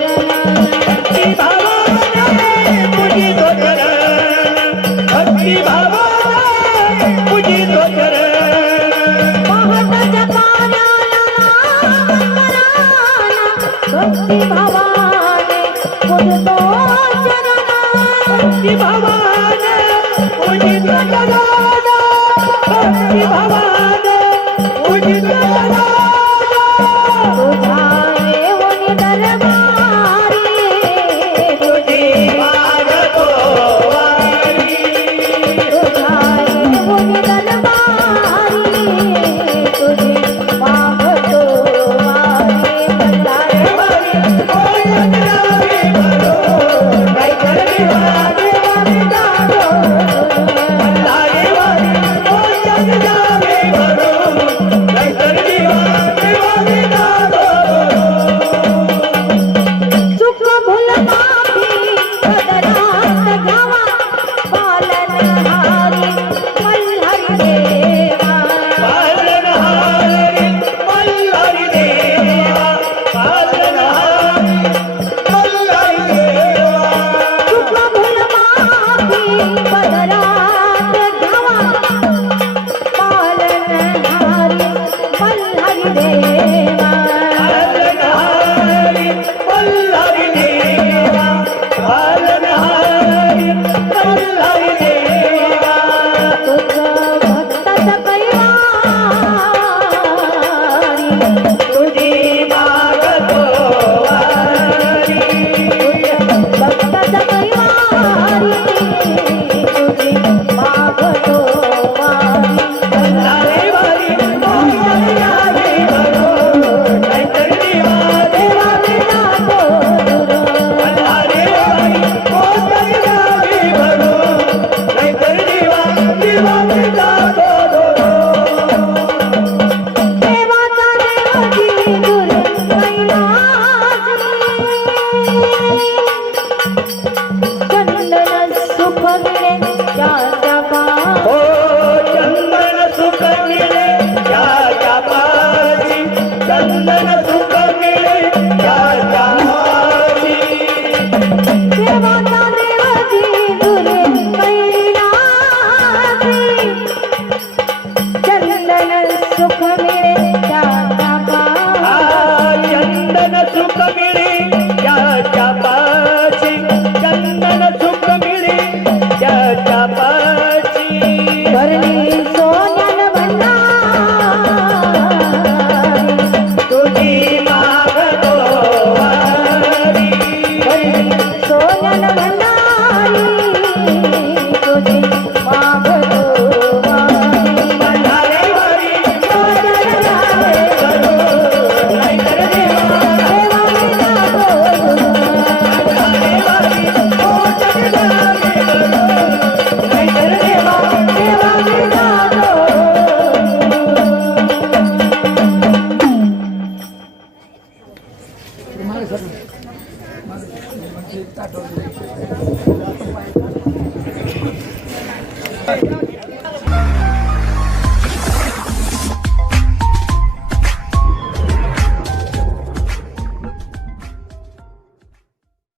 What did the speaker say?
राम जा